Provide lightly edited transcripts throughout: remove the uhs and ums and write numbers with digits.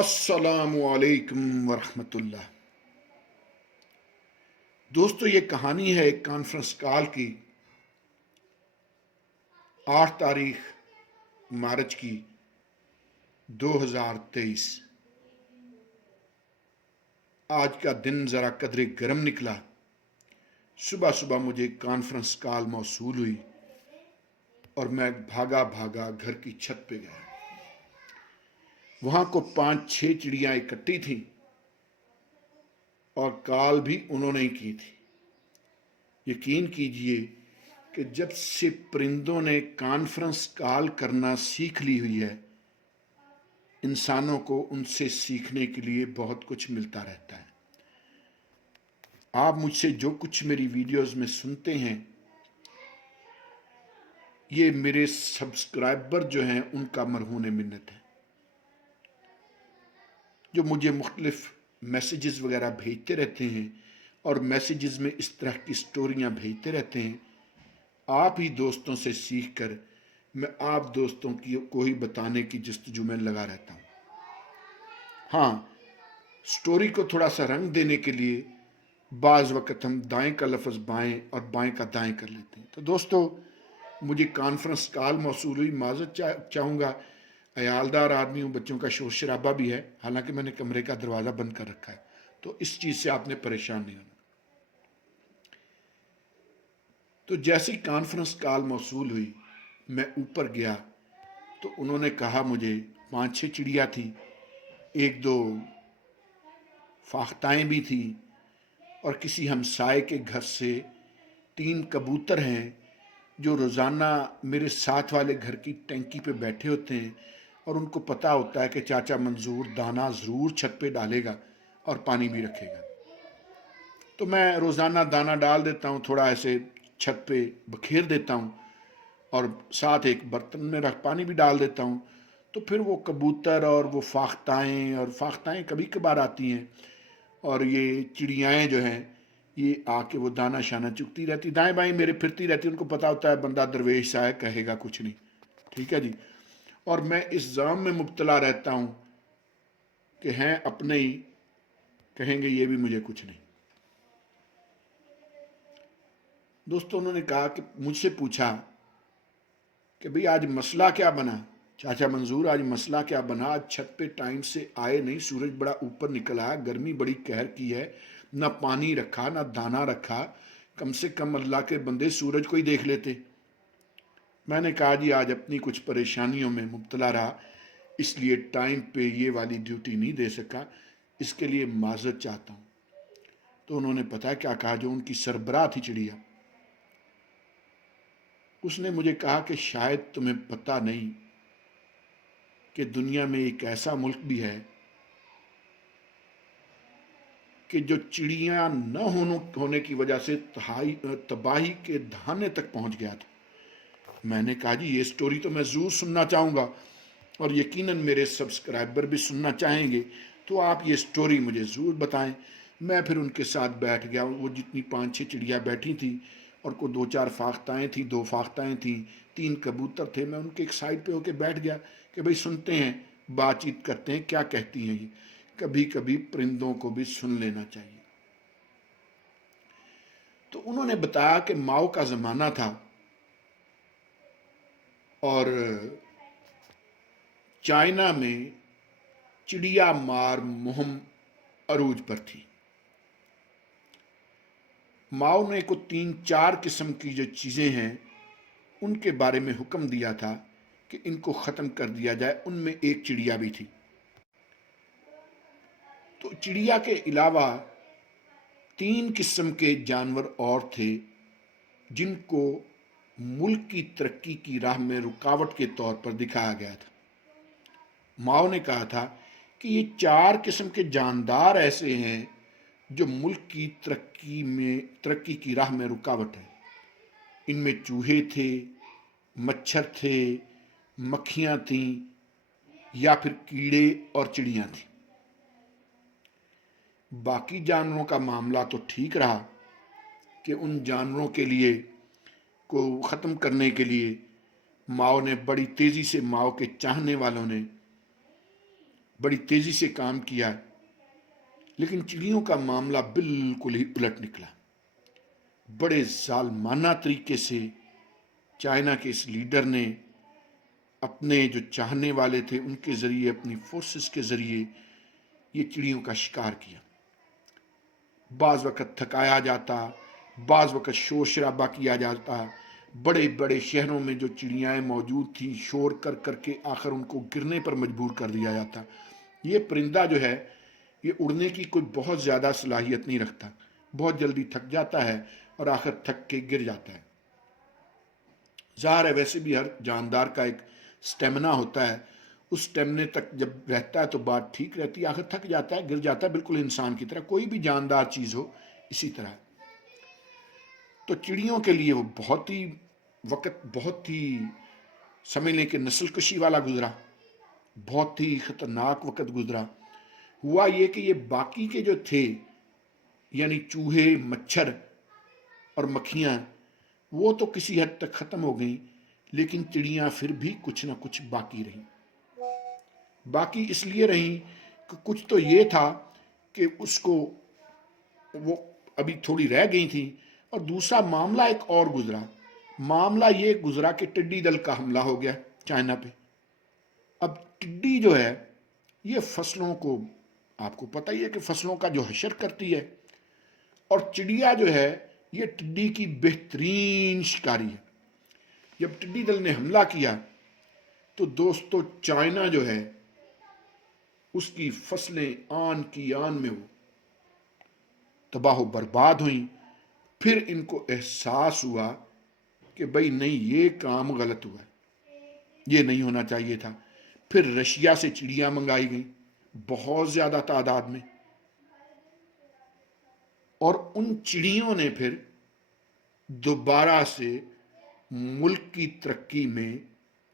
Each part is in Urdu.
السلام علیکم ورحمۃ اللہ۔ دوستو، یہ کہانی ہے ایک کانفرنس کال کی 8 تاریخ مارچ کی 2023۔ آج کا دن ذرا قدرے گرم نکلا۔ صبح صبح مجھے کانفرنس کال موصول ہوئی اور میں بھاگا بھاگا گھر کی چھت پہ گیا۔ وہاں کو 5-6 چڑیاں اکٹھی تھیں اور کال بھی انہوں نے ہی کی تھی۔ یقین کیجئے کہ جب سے پرندوں نے کانفرنس کال کرنا سیکھ لی ہوئی ہے، انسانوں کو ان سے سیکھنے کے لیے بہت کچھ ملتا رہتا ہے۔ آپ مجھ سے جو کچھ میری ویڈیوز میں سنتے ہیں، یہ میرے سبسکرائبر جو ہیں ان کا مرہون منت ہے، جو مجھے مختلف میسیجز وغیرہ بھیجتے رہتے ہیں اور میسیجز میں اس طرح کی سٹوریاں بھیجتے رہتے ہیں۔ آپ ہی دوستوں سے سیکھ کر میں آپ دوستوں کو ہی بتانے کی جستجو میں لگا رہتا ہوں۔ ہاں، سٹوری کو تھوڑا سا رنگ دینے کے لیے بعض وقت ہم دائیں کا لفظ بائیں اور بائیں کا دائیں کر لیتے ہیں۔ تو دوستو، مجھے کانفرنس کال موصول ہوئی، معذرت چاہوں گا، عیالدار آدمی ہوں، بچوں کا شور شرابہ بھی ہے، حالانکہ میں نے کمرے کا دروازہ بند کر رکھا ہے، تو اس چیز سے آپ نے پریشان نہیں ہونا۔ تو جیسی کانفرنس کال موصول ہوئی، میں اوپر گیا تو انہوں نے کہا، مجھے 5-6 چڑیا تھی، 1-2 فاختائیں بھی تھیں، اور کسی ہمسائے کے گھر سے 3 کبوتر ہیں جو روزانہ میرے ساتھ والے گھر کی ٹینکی پہ بیٹھے ہوتے ہیں، اور ان کو پتا ہوتا ہے کہ چاچا منظور دانا ضرور چھت پہ ڈالے گا اور پانی بھی رکھے گا۔ تو میں روزانہ دانا ڈال دیتا ہوں، تھوڑا ایسے چھت پہ بکھیر دیتا ہوں اور ساتھ ایک برتن میں پانی بھی ڈال دیتا ہوں۔ تو پھر وہ کبوتر اور وہ فاختائیں کبھی کبھار آتی ہیں، اور یہ چڑیائیں جو ہیں یہ آ کے وہ دانا شانہ چگتی رہتی، دائیں بائیں میرے پھرتی رہتی، ان کو پتا ہوتا ہے بندہ درویش سا ہے، کہے گا کچھ نہیں، ٹھیک ہے جی۔ اور میں اس ظلم میں مبتلا رہتا ہوں کہ ہیں اپنے ہی، کہیں گے یہ بھی مجھے کچھ نہیں۔ دوستوں، انہوں نے کہا کہ مجھ سے پوچھا کہ بھئی آج مسئلہ کیا بنا، چاچا منظور آج مسئلہ کیا بنا؟ آج چھت پہ ٹائم سے آئے نہیں، سورج بڑا اوپر نکل آیا، گرمی بڑی قہر کی ہے، نہ پانی رکھا نہ دانا رکھا، کم سے کم اللہ کے بندے سورج کو ہی دیکھ لیتے۔ میں نے کہا، جی آج اپنی کچھ پریشانیوں میں مبتلا رہا، اس لیے ٹائم پہ یہ والی ڈیوٹی نہیں دے سکا، اس کے لیے معذرت چاہتا ہوں۔ تو انہوں نے پتا کیا کہا، جو ان کی سربراہ تھی چڑیا، اس نے مجھے کہا کہ شاید تمہیں پتا نہیں کہ دنیا میں ایک ایسا ملک بھی ہے کہ جو چڑیاں نہ ہونے کی وجہ سے تباہی کے دہانے تک پہنچ گیا تھا۔ میں نے کہا، جی یہ سٹوری تو میں ضرور سننا چاہوں گا، اور یقیناً میرے سبسکرائبر بھی سننا چاہیں گے، تو آپ یہ سٹوری مجھے ضرور بتائیں۔ میں پھر ان کے ساتھ بیٹھ گیا، وہ جتنی 5-6 چڑیا بیٹھی تھیں، اور کوئی 2-4 فاختائیں تھیں، 2 فاختائیں تھیں، 3 کبوتر تھے، میں ان کے ایک سائڈ پہ ہو کے بیٹھ گیا کہ بھئی سنتے ہیں، بات چیت کرتے ہیں، کیا کہتی ہیں یہ۔ کبھی کبھی پرندوں کو بھی سن لینا چاہیے۔ تو انہوں نے بتایا کہ ماؤ کا زمانہ تھا، اور چائنا میں چڑیا مار مہم عروج پر تھی۔ ماؤ نے کو 3-4 قسم کی جو چیزیں ہیں ان کے بارے میں حکم دیا تھا کہ ان کو ختم کر دیا جائے، ان میں ایک چڑیا بھی تھی۔ تو چڑیا کے علاوہ 3 قسم کے جانور اور تھے جن کو ملک کی ترقی کی راہ میں رکاوٹ کے طور پر دکھایا گیا تھا۔ ماؤ نے کہا تھا کہ یہ 4 قسم کے جاندار ایسے ہیں جو ملک کی ترقی کی راہ میں رکاوٹ ہے۔ ان میں چوہے تھے، مچھر تھے، مکھیاں تھیں، یا پھر کیڑے اور چڑیاں تھیں۔ باقی جانوروں کا معاملہ تو ٹھیک رہا کہ ان جانوروں کے لیے کو ختم کرنے کے لیے ماؤ نے بڑی تیزی سے، ماؤ کے چاہنے والوں نے بڑی تیزی سے کام کیا، لیکن چڑیوں کا معاملہ بالکل ہی الٹ نکلا۔ بڑے ظالمانہ طریقے سے چائنا کے اس لیڈر نے اپنے جو چاہنے والے تھے ان کے ذریعے، اپنی فورسز کے ذریعے یہ چڑیوں کا شکار کیا۔ بعض وقت تھکایا جاتا، بعض وقت شور شرابہ کیا جاتا، بڑے بڑے شہروں میں جو چڑیاں موجود تھیں شور کر کر کے آخر ان کو گرنے پر مجبور کر دیا جاتا۔ یہ پرندہ جو ہے یہ اڑنے کی کوئی بہت زیادہ صلاحیت نہیں رکھتا، بہت جلدی تھک جاتا ہے اور آخر تھک کے گر جاتا ہے۔ ظاہر ہے ویسے بھی ہر جاندار کا ایک سٹیمنا ہوتا ہے، اس سٹیمنے تک جب رہتا ہے تو بات ٹھیک رہتی ہے، آخر تھک جاتا ہے، گر جاتا ہے، بالکل انسان کی طرح، کوئی بھی جاندار چیز ہو اسی طرح۔ تو چڑیوں کے لیے وہ بہت ہی سمجھ لیں کہ نسل کشی والا گزرا، بہت ہی خطرناک وقت گزرا۔ ہوا یہ کہ یہ باقی کے جو تھے یعنی چوہے، مچھر اور مکھیاں، وہ تو کسی حد تک ختم ہو گئیں، لیکن چڑیاں پھر بھی کچھ نہ کچھ باقی رہیں۔ باقی اس لیے رہیں کہ کچھ تو یہ تھا کہ اس کو وہ ابھی تھوڑی رہ گئی تھیں، اور دوسرا معاملہ ایک اور گزرا۔ معاملہ یہ گزرا کہ ٹڈی دل کا حملہ ہو گیا چائنا پہ۔ اب ٹڈی جو ہے یہ فصلوں کو، آپ کو پتہ ہی ہے کہ فصلوں کا جو حشر کرتی ہے، اور چڑیا جو ہے یہ ٹڈی کی بہترین شکاری ہے۔ جب ٹڈی دل نے حملہ کیا تو دوستو چائنا جو ہے اس کی فصلیں آن کی آن میں وہ تباہ و برباد ہوئیں۔ پھر ان کو احساس ہوا کہ بھئی نہیں، یہ کام غلط ہوا ہے، یہ نہیں ہونا چاہیے تھا۔ پھر رشیا سے چڑیاں منگائی گئیں بہت زیادہ تعداد میں، اور ان چڑیوں نے پھر دوبارہ سے ملک کی ترقی میں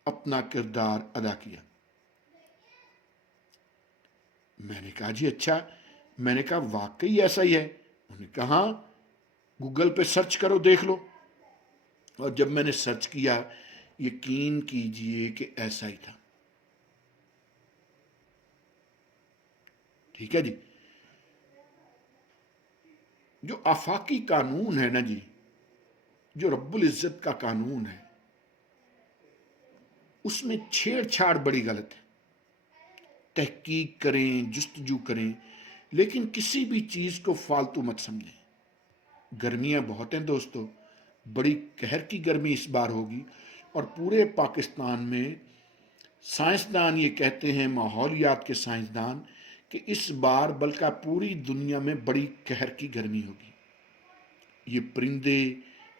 اپنا کردار ادا کیا۔ میں نے کہا جی اچھا، میں نے کہا واقعی ایسا ہی ہے؟ انہوں نے کہا ہاں، گوگل پہ سرچ کرو دیکھ لو۔ اور جب میں نے سرچ کیا، یقین کیجئے کہ ایسا ہی تھا۔ ٹھیک ہے جی، جو آفاقی قانون ہے نا جی، جو رب العزت کا قانون ہے، اس میں چھیڑ چھاڑ بڑی غلط ہے۔ تحقیق کریں، جستجو کریں، لیکن کسی بھی چیز کو فالتو مت سمجھیں۔ گرمیاں بہت ہیں دوستو، بڑی قہر کی گرمی اس بار ہوگی، اور پورے پاکستان میں سائنسدان یہ کہتے ہیں، ماحولیات کے سائنسدان، کہ اس بار بلکہ پوری دنیا میں بڑی قہر کی گرمی ہوگی۔ یہ پرندے،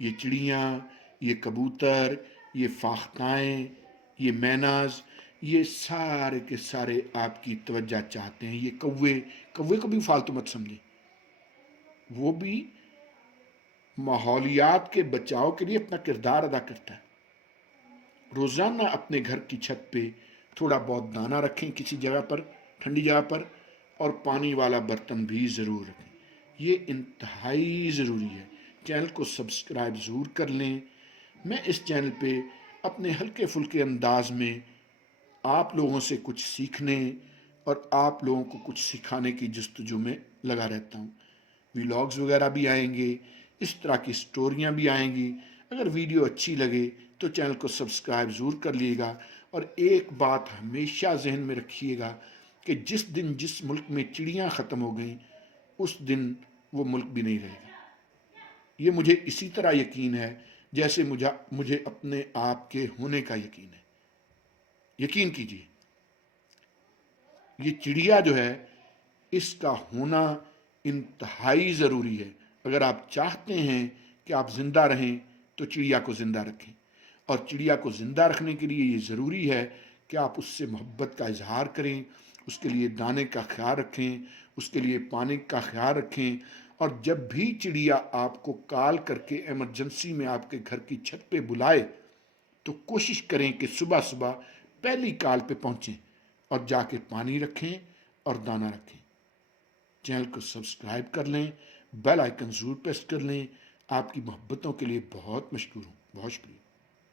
یہ چڑیاں، یہ کبوتر، یہ فاختائیں، یہ میناز، یہ سارے کے سارے آپ کی توجہ چاہتے ہیں۔ یہ کوے کو بھی فالتو مت سمجھیں، وہ بھی ماحولیات کے بچاؤ کے لیے اپنا کردار ادا کرتا ہے۔ روزانہ اپنے گھر کی چھت پہ تھوڑا بہت دانہ رکھیں کسی جگہ پر، ٹھنڈی جگہ پر، اور پانی والا برتن بھی ضرور رکھیں۔ یہ انتہائی ضروری ہے۔ چینل کو سبسکرائب ضرور کر لیں۔ میں اس چینل پہ اپنے ہلکے پھلکے انداز میں آپ لوگوں سے کچھ سیکھنے اور آپ لوگوں کو کچھ سکھانے کی جستجو میں لگا رہتا ہوں۔ ویلاگز وغیرہ بھی آئیں گے، اس طرح کی سٹوریاں بھی آئیں گی۔ اگر ویڈیو اچھی لگے تو چینل کو سبسکرائب ضرور کر لیے گا، اور ایک بات ہمیشہ ذہن میں رکھیے گا کہ جس دن جس ملک میں چڑیاں ختم ہو گئیں، اس دن وہ ملک بھی نہیں رہے گا۔ یہ مجھے اسی طرح یقین ہے جیسے مجھے اپنے آپ کے ہونے کا یقین ہے۔ یقین کیجیے، یہ چڑیا جو ہے اس کا ہونا انتہائی ضروری ہے۔ اگر آپ چاہتے ہیں کہ آپ زندہ رہیں تو چڑیا کو زندہ رکھیں، اور چڑیا کو زندہ رکھنے کے لیے یہ ضروری ہے کہ آپ اس سے محبت کا اظہار کریں، اس کے لیے دانے کا خیال رکھیں، اس کے لیے پانی کا خیال رکھیں، اور جب بھی چڑیا آپ کو کال کر کے ایمرجنسی میں آپ کے گھر کی چھت پہ بلائے تو کوشش کریں کہ صبح صبح پہلی کال پہ پہنچیں اور جا کے پانی رکھیں اور دانہ رکھیں۔ چینل کو سبسکرائب کر لیں، بیل آئیکن ضرور پریس کر لیں۔ آپ کی محبتوں کے لیے بہت مشکور ہوں، بہت شکریہ۔